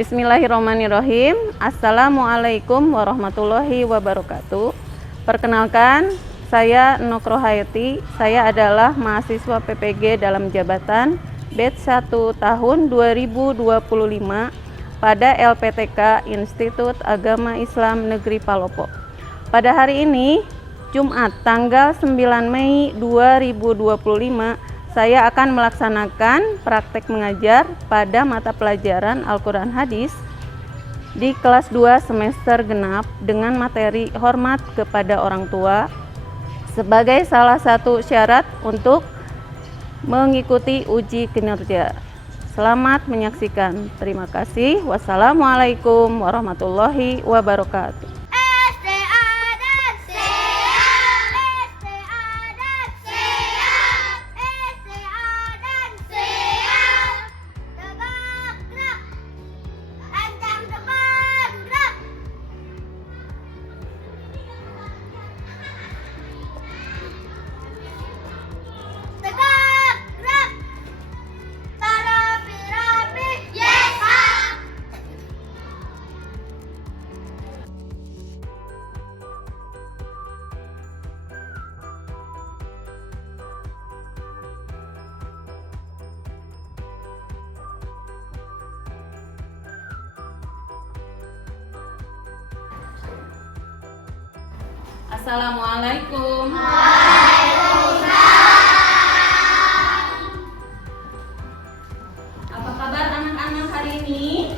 Bismillahirrahmanirrahim. Assalamualaikum warahmatullahi wabarakatuh. Perkenalkan, saya Nokro Hayati. Saya adalah mahasiswa PPG dalam jabatan batch 1 tahun 2025 pada LPTK Institut Agama Islam Negeri Palopo. Pada hari ini, Jumat tanggal 9 Mei 2025, saya akan melaksanakan praktek mengajar pada mata pelajaran Al-Quran Hadis di kelas 2 semester genap dengan materi hormat kepada orang tua sebagai salah satu syarat untuk mengikuti uji kinerja. Selamat menyaksikan. Terima kasih. Wassalamualaikum warahmatullahi wabarakatuh. Assalamualaikum. Apa kabar anak-anak hari ini?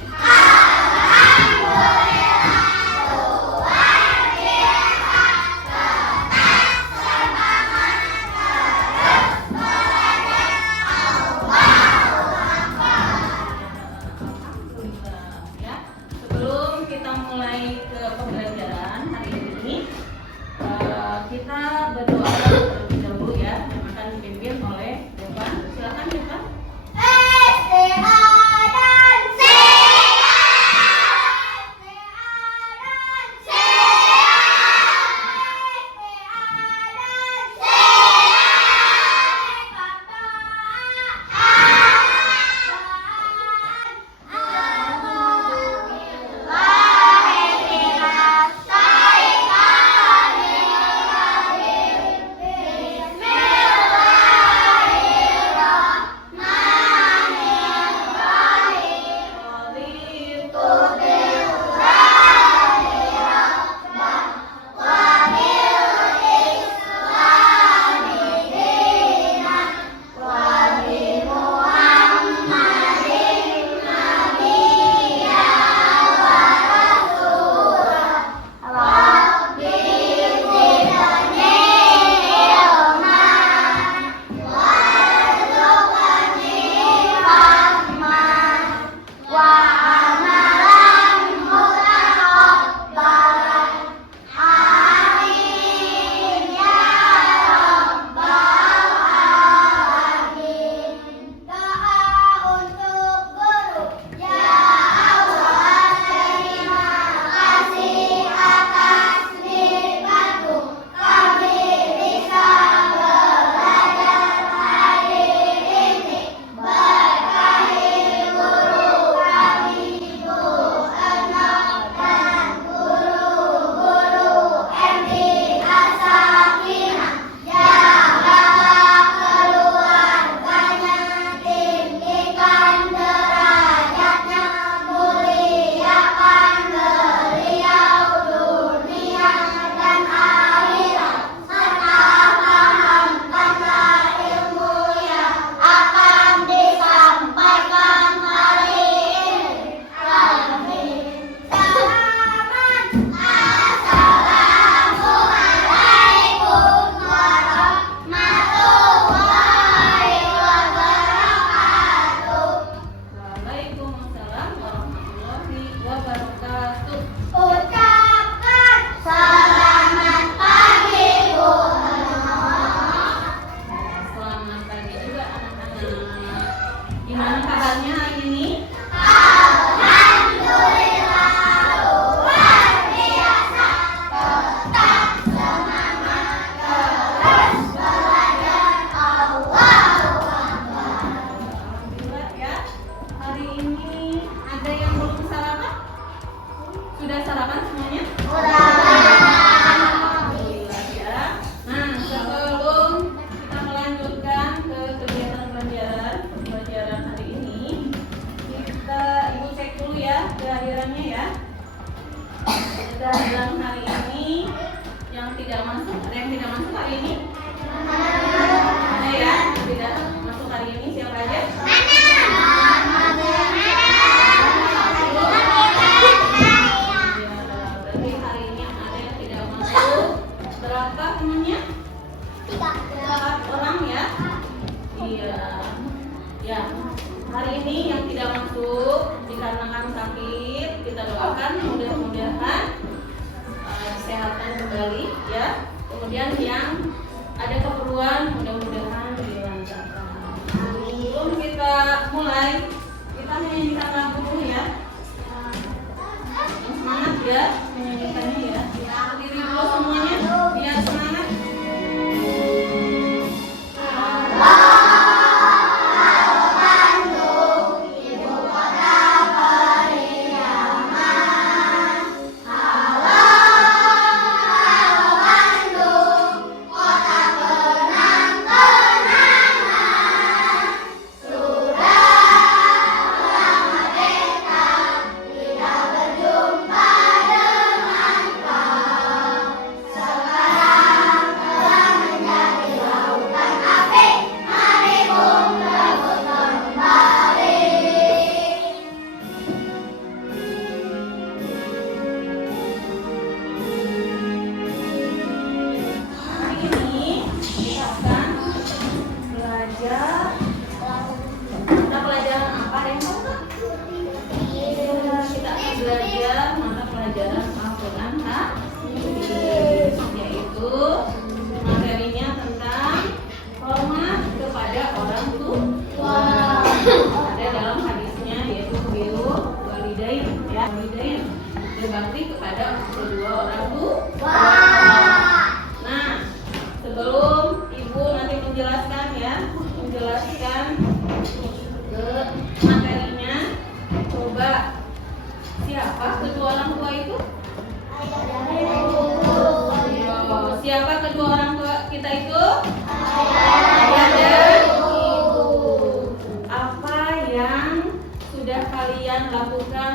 Ya, sebelum kita mulai ke pembelajaran hari ini, kita berdoa hari ini? Ada ya, tidak masuk hari ini siapa aja? Berarti hari ini ada yang tidak masuk. Berapa temannya? 4 orang ya? Iya. Ya, hari ini yang tidak masuk dikarenakan sakit, kita doakan mudah-mudahan kesehatan kembali ya. Kemudian yang ada keperluan mudah-mudahan dilancarkan. Sebelum kita mulai, kita menyanyikan lagu dulu ya. Yang semangat ya menyanyikannya ya. Berdiri dulu semuanya biar semangat. Berbakti kepada kedua orang tua. Nah, sebelum ibu nanti menjelaskan ke materinya, coba siapa kedua orang tua itu? Siapa kedua orang tua kita itu? Ayah dan ibu. Apa yang sudah kalian lakukan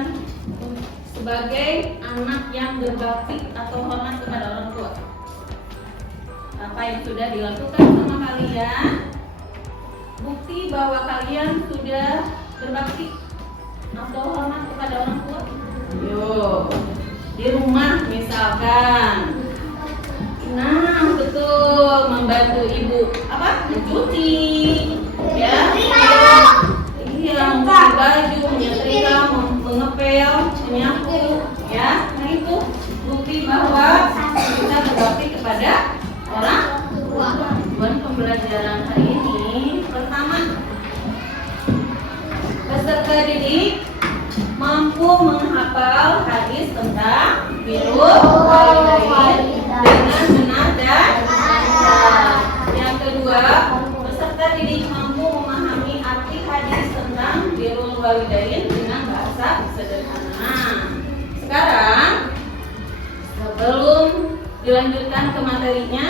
sebagai anak yang berbakti atau hormat kepada orang tua? Apa yang sudah dilakukan sama kalian? Bukti bahwa kalian sudah berbakti atau hormat kepada orang tua? Yo, di rumah misalkan. Nah, betul, membantu ibu apa? Mencuci, ya. Iya, mencuci baju, menyetrika, mengepel, menyapu, ya. Nah itu bukti bahwa kita berbakti kepada orang tua. Tujuan pembelajaran hari ini pertama, peserta didik mampu menghafal hadis tentang birrul walidain dengan benar dan lancar. Yang kedua, peserta didik mampu memahami arti hadis tentang birrul walidain dengan bahasa sederhana. Sekarang, sebelum dilanjutkan ke materinya,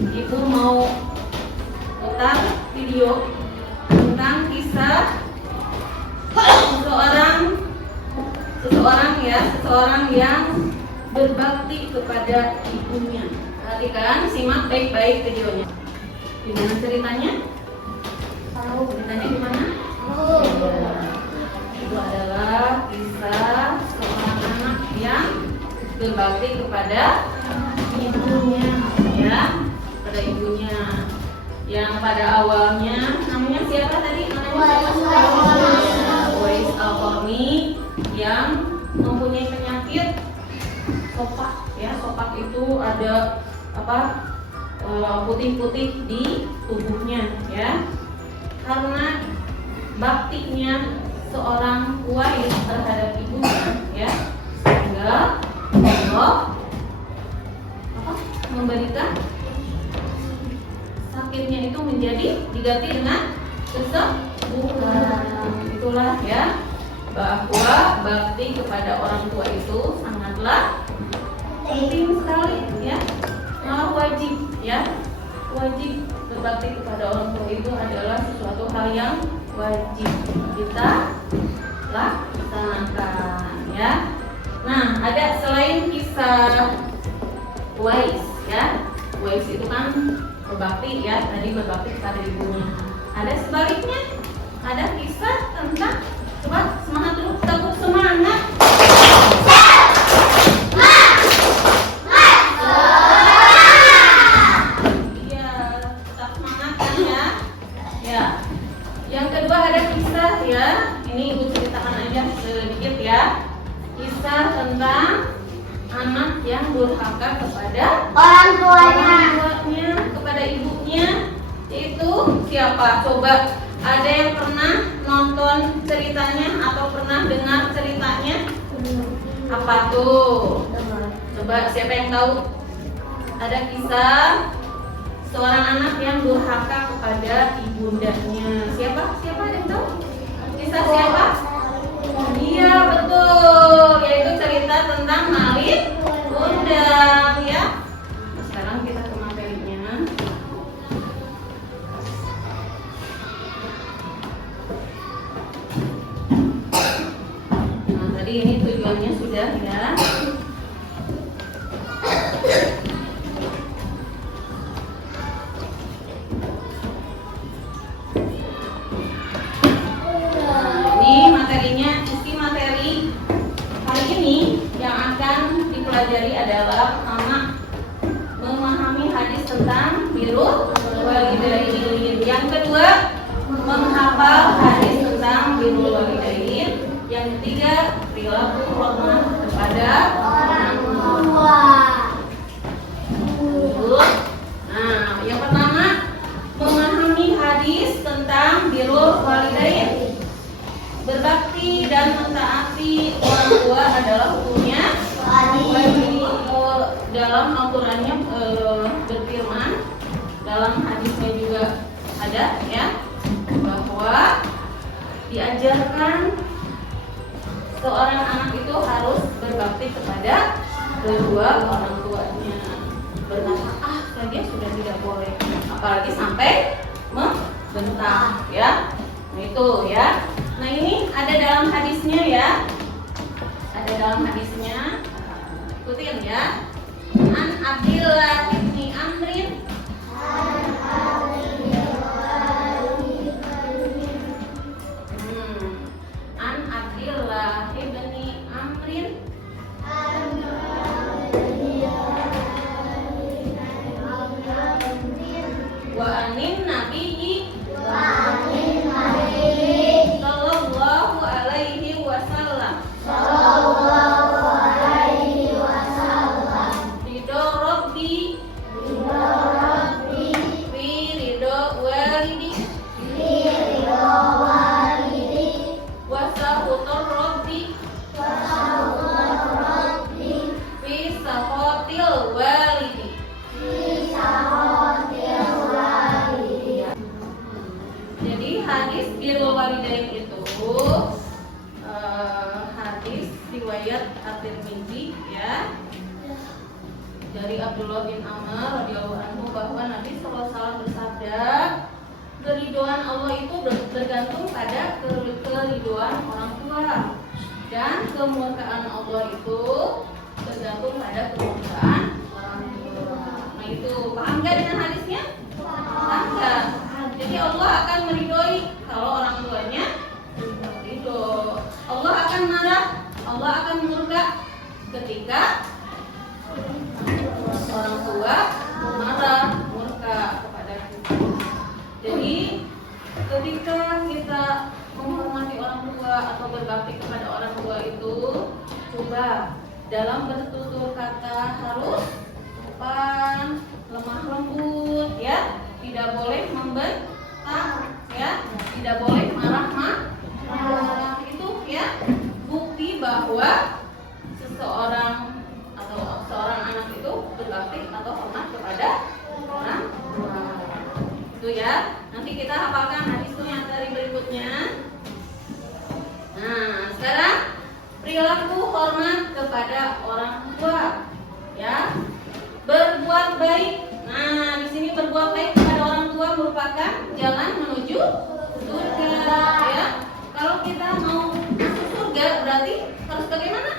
ibu mau putar video tentang kisah seseorang yang berbakti kepada ibunya. Perhatikan, simak baik-baik videonya. Gimana ceritanya? Tahu ceritanya gimana? Itu adalah kisah seorang anak yang berbakti kepada ibunya, ya, pada ibunya. Yang pada awalnya namanya siapa tadi? Uwais Al-Qarni yang mempunyai penyakit sopak, ya. Sopak itu ada putih-putih di tubuhnya, ya. Karena baktinya seorang Uwais terhadap ibunya, ya, sehingga Allah memberikan sakitnya itu menjadi diganti dengan kesembuhan. Itulah ya, bahwa bakti kepada orang tua itu sangatlah penting sekali, ya, malah wajib, ya. Wajib berbakti kepada orang tua itu adalah sesuatu hal yang wajib kita laksanakan, ya. Nah, ada selain kisah Uwais, ya, Wais itu kan berbakti ya, tadi berbakti kepada ibunya. Ada sebaliknya, ada kisah tentang, coba semangat dulu, tepuk semangat. Iya, tetap semangat kan ya. Ya, yang kedua ada kisah ya, ini ibu ceritakan aja sedikit ya. Kisah tentang anak yang durhaka kepada Orang tuanya. kepada ibunya. Itu siapa? Coba, ada yang pernah nonton ceritanya atau pernah dengar ceritanya? Apa tuh? Coba siapa yang tahu? Ada kisah seorang anak yang durhaka kepada ibundanya. Siapa? Siapa ada yang tahu? Kisah siapa? Iya betul, yaitu cerita tentang Malik Undang ya. Nah, sekarang kita ke materinya. Nah, tadi ini tujuannya sudah ya. Pelajari adalah pertama, memahami hadis tentang birrul walidain. Yang kedua, menghafal hadis tentang birrul walidain. Yang ketiga, perilaku hormat kepada orang tua. Nah, yang pertama, memahami hadis tentang birrul walidain. Berbakti dan mentaati orang tua adalah hukumnya. Dalam Al-Qur'annya berfirman, dalam hadisnya juga ada ya, bahwa diajarkan seorang anak itu harus berbakti kepada kedua orang tuanya. Berkata saja sudah tidak boleh, apalagi sampai membentak ya. Nah itu ya. Nah ini ada dalam hadisnya ya. Ada dalam hadisnya. Ikutin ya. An Abdillah ibni Amrin. An Abdillah ibni Amrin. Wa anin nabiyyi. Sallallahu alaihi wasallam. Hadis birrul walidain itu hadis riwayat At-Tirmidzi ya, dari Abdullah bin Amr radhiyallahu anhu, bahwa Nabi sallallahu alaihi wasallam bersabda, keridhaan Allah itu bergantung pada keridhaan orang tua, dan kemurkaan Allah itu tergantung pada kemurkaan orang tua. Nah itu paham nggak dengan hadisnya? Paham nggak? Jadi Allah akan meridhoi kalau orang tuanya ridho. Allah akan marah, Allah akan murka ketika orang tua marah, murka kepada kita. Jadi ketika kita menghormati orang tua atau berbakti kepada orang tua itu, coba dalam bertutur kata harus sopan, lemah lembut ya. Tidak boleh membentak ya, tidak boleh marah-marah. Itu ya bukti bahwa seseorang atau seorang anak itu berbakti atau hormat kepada orang tua. Itu ya. Nanti kita hafalkan hadis yang dari berikutnya. Nah, sekarang perilaku hormat kepada orang tua ya. Berbuat baik. Nah, di sini berbuat baik kepada orang tua merupakan jalan menuju surga ya. Kalau kita mau masuk surga berarti harus bagaimana?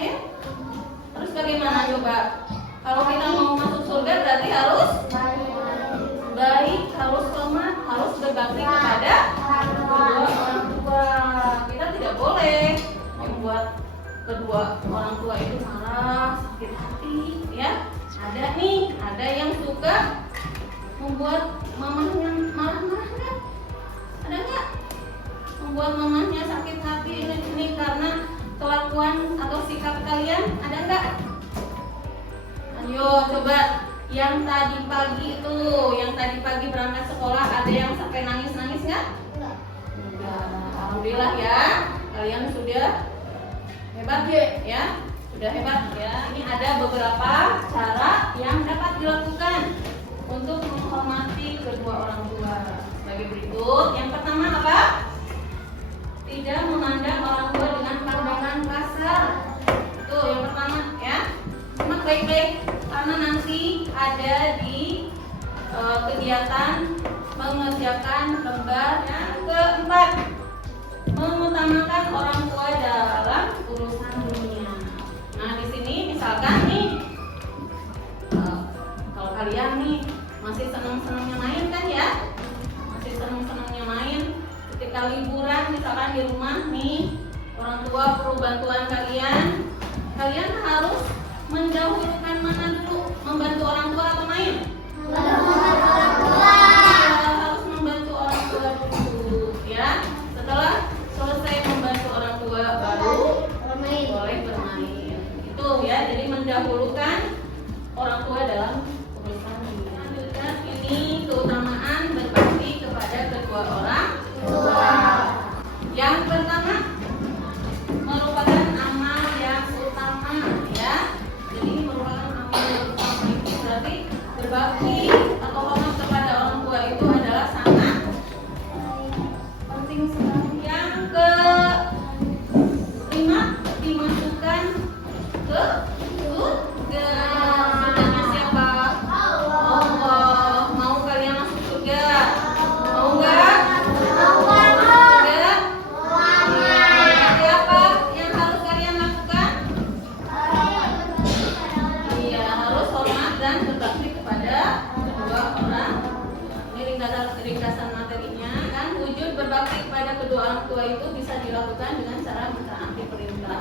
Ayo. Harus bagaimana coba? Kalau kita mau masuk surga juga berarti harus baik, harus hormat, harus berbakti kepada kedua orang tua. Kita tidak boleh membuat kedua orang tua itu marah, sakit hati, ya. Ada yang suka membuat mamahnya marah-marah kan? Ada nggak? Membuat mamahnya sakit hati ini karena kelakuan atau sikap kalian, ada nggak? Ayo coba yang tadi pagi berangkat sekolah, ada yang sampai nangis-nangis nggak? Enggak. Alhamdulillah ya, kalian sudah hebat ya, sudah hebat ya. Ini ada beberapa cara yang dapat dilakukan untuk menghormati kedua orang tua. Sebagai berikut, yang pertama apa? Tidak memandang orang tua dengan pandangan kasar. Itu yang pertama ya. Simak baik-baik karena nanti ada di kegiatan mengerjakan lembar yang keempat, mengutamakan orang tua dalam urusan dunia. Nah di sini misalkan nih, kalau kalian nih masih senang-senangnya main kan ya, masih senang-senangnya main. Ketika liburan misalkan di rumah nih, orang tua perlu bantuan kalian harus mendahulukan mana dulu, membantu orang tua atau main? Harus membantu orang tua dulu ya. Setelah selesai membantu orang tua baru boleh bermain. Itu ya, jadi mendahulukan orang tua dalam urusan dunia. Lanjutkan, ini keutamaan berbakti kepada kedua orang tua. Yang pertama merupakan amal yang utama ya. Jadi merupakan amal yang utama itu berarti berbakti atau hormat kepada orang tua itu adalah sangat penting sekali. Yang kelima, dimasukkan ke surga. Surganya siapa? Allah. Mau kalian masuk surga? Mau nggak? Surga? Berarti apa yang harus kalian lakukan? Iya, harus hormat dan berbakti kepada kedua orang. Ini ringkasan materinya kan. Wujud berbakti kepada kedua orang tua itu bisa dilakukan dengan cara mentaati perintah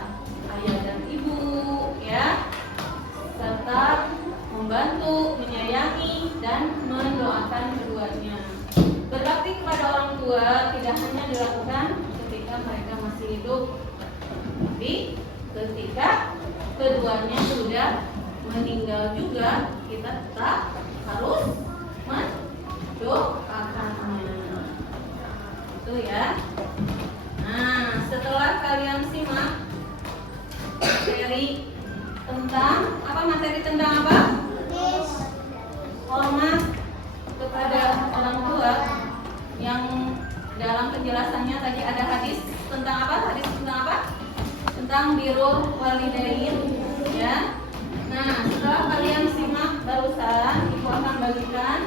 ayah dan ibu ya, serta membantu, menyayangi dan mendoakan keduanya. Berbakti kepada orang tua tidak hanya dilakukan ketika mereka masih hidup, tapi ketika keduanya sudah meninggal juga kita tetap harus mendoakannya. Itu ya. Nah, setelah kalian simak materi tentang apa? Hormat kepada orang tua. Yang dalam penjelasannya tadi ada hadis tentang apa? Tentang birrul walidain ya. Nah, setelah kalian simak barusan, ibu akan bagikan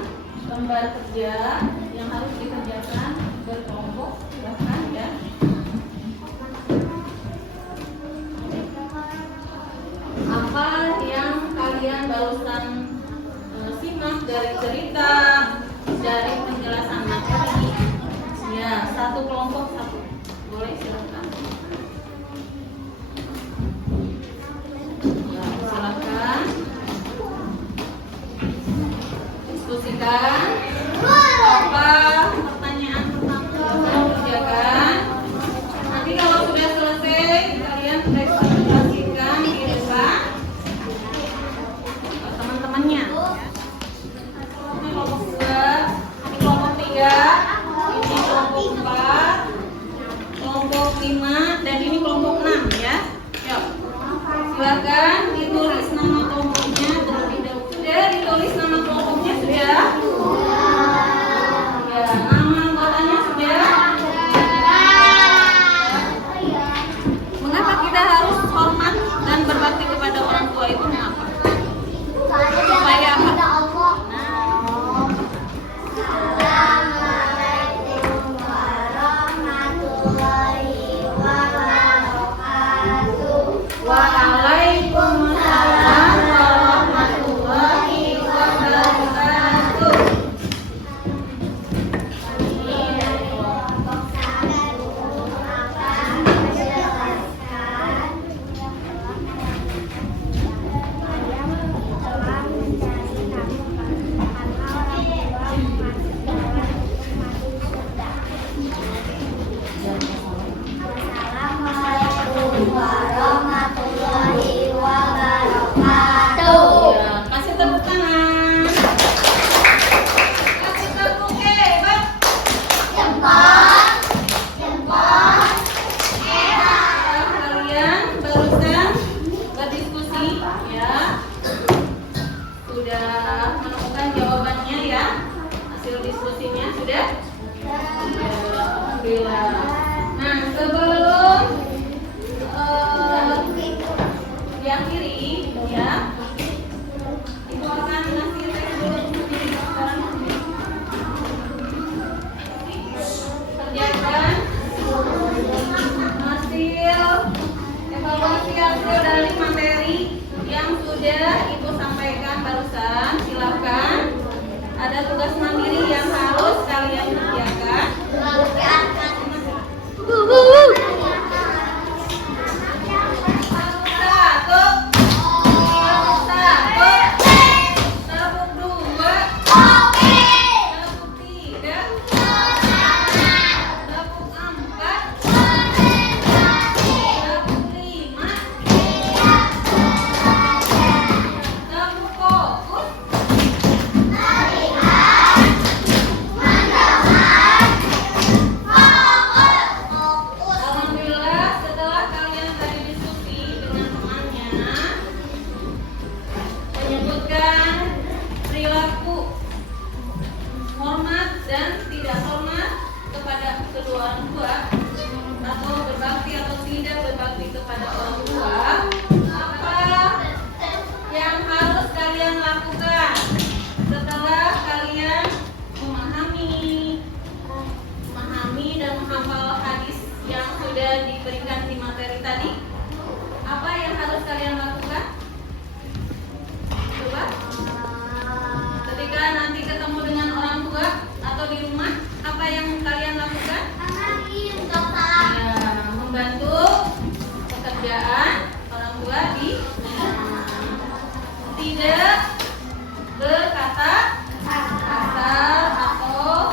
lembar kerja yang harus dikerjakan berkelompok, silahkan ya. Apa yang kalian barusan simak dari cerita, dari penjelasan materi ya, satu kelompok satu, boleh silahkan. Ya, silahkan diskusikan apa pertanyaan pertama yang kerjakan. Nanti kalau sudah selesai kalian presentasikan di depan teman-temannya. Ini kelompok 2, ini kelompok 3, ini kelompok 4, kelompok 5, dan ini kelompok 6 ya. Yuk, silakan ditulis nama kelompoknya terlebih dahulu. Sudah ditulis nama kelompoknya sudah? Ya, nama anggotanya sudah? Mengapa kita harus hormat dan berbakti kepada orang tua itu? Mengapa? Supaya apa? Nah. tidak? Ya, alhamdulillah. Nah, sebelum diakhiri, ya, Ibu akan ngasih tes dulu sekarang. Kerjakan evaluasi hasil dari materi yang sudah Ibu sampaikan barusan. Silakan. Ada tugas mandiri yang harus kalian kerjakan. Diberikan di materi tadi, apa yang harus kalian lakukan? Coba. Ketika nanti ketemu dengan orang tua atau di rumah, apa yang kalian lakukan? Ya, membantu pekerjaan orang tua di rumah. Tidak berkata kasar atau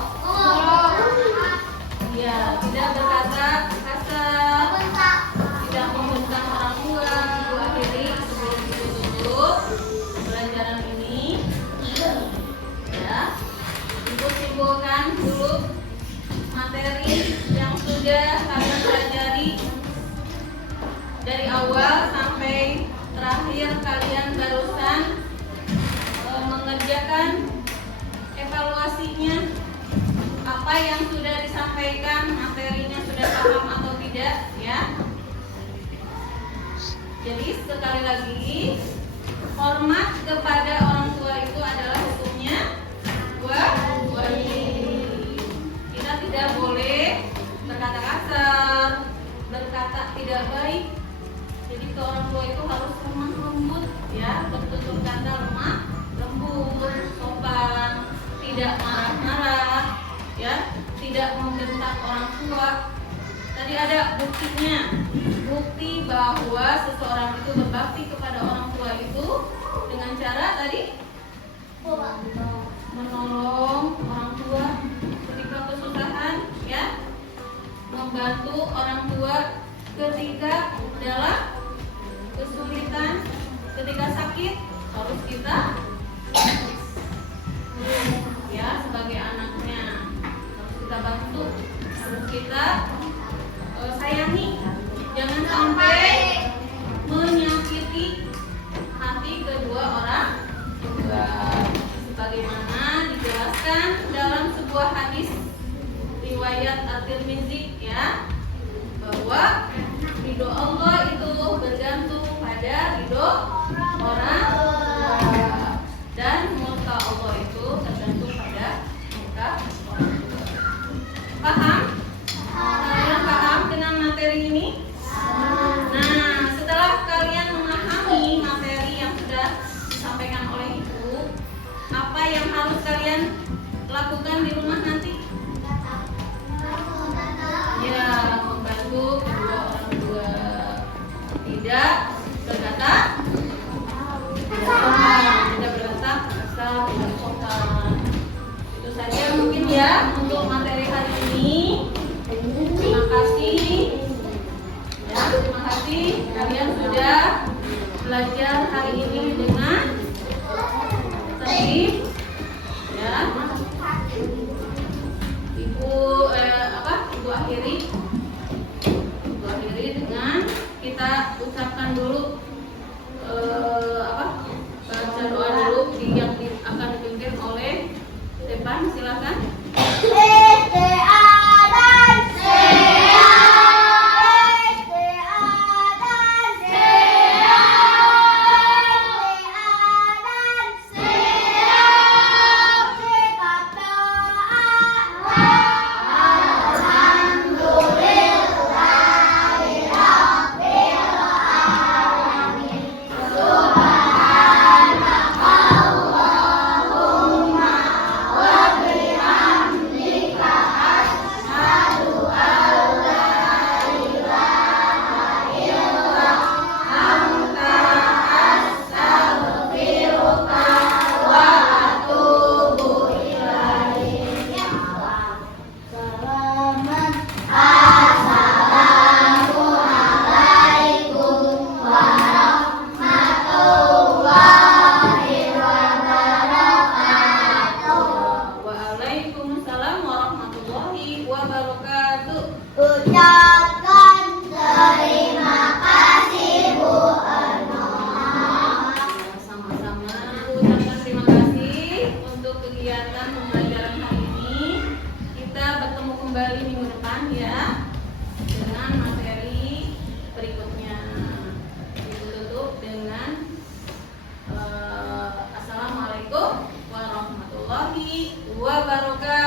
ya, tidak berkata kasar, tidak membentak orang tua. Ibu akhiri sebelum ditutup pelajaran ini. Ya, Ibu simpulkan dulu materi yang sudah kalian pelajari dari awal sampai terakhir. Kalian barusan mengerjakan evaluasinya. Apa yang sudah disampaikan, materinya sudah paham atau tidak, ya. Jadi sekali lagi, hormat kepada orang tua itu adalah hukumnya wajib. Kita tidak boleh berkata kasar, berkata tidak baik. Jadi ke orang tua itu harus lemah lembut, ya, bertutur kata lemah lembut, sopan, tidak marah-marah, ya, tidak membentak orang tua. Tadi ada buktinya, bukti bahwa seseorang itu berbakti kepada orang tua itu dengan cara tadi menolong orang tua ketika kesusahan, ya, membantu orang tua ketika dalam kesulitan, ketika sakit harus kita, ya, sebagai anaknya kita bantu, harus kita sayangi. Jangan sampai menyakiti hati kedua orang tua. Sebagaimana dijelaskan dalam sebuah hadis riwayat At-Tirmizi, ya, bahwa ridho Allah itu bergantung pada ridho orang tua, dan murka Allah itu tergantung pada murka orang tua. Paham? Kalian paham dengan materi ini? Nah, setelah kalian memahami materi yang sudah disampaikan oleh Ibu, apa yang harus kalian lakukan di rumah nanti? Ya, membantu kedua orang tua. Tidak berkata tidak berkata kasar, tidak sopan. Itu saja mungkin, ya, untuk materi hari ini. Terima kasih, ya, terima kasih kalian sudah belajar hari ini dengan tertib, ya. Ibu akhiri dengan kita ucapkan dulu baca doa dulu yang akan dipimpin oleh Depan, silakan. ucapkan terima kasih Bu Erno. Sama-sama ucapkan terima kasih untuk kegiatan pembelajaran hari ini. Kita bertemu kembali minggu depan ya dengan materi berikutnya. Ditutup dengan Assalamualaikum warahmatullahi wabarakatuh.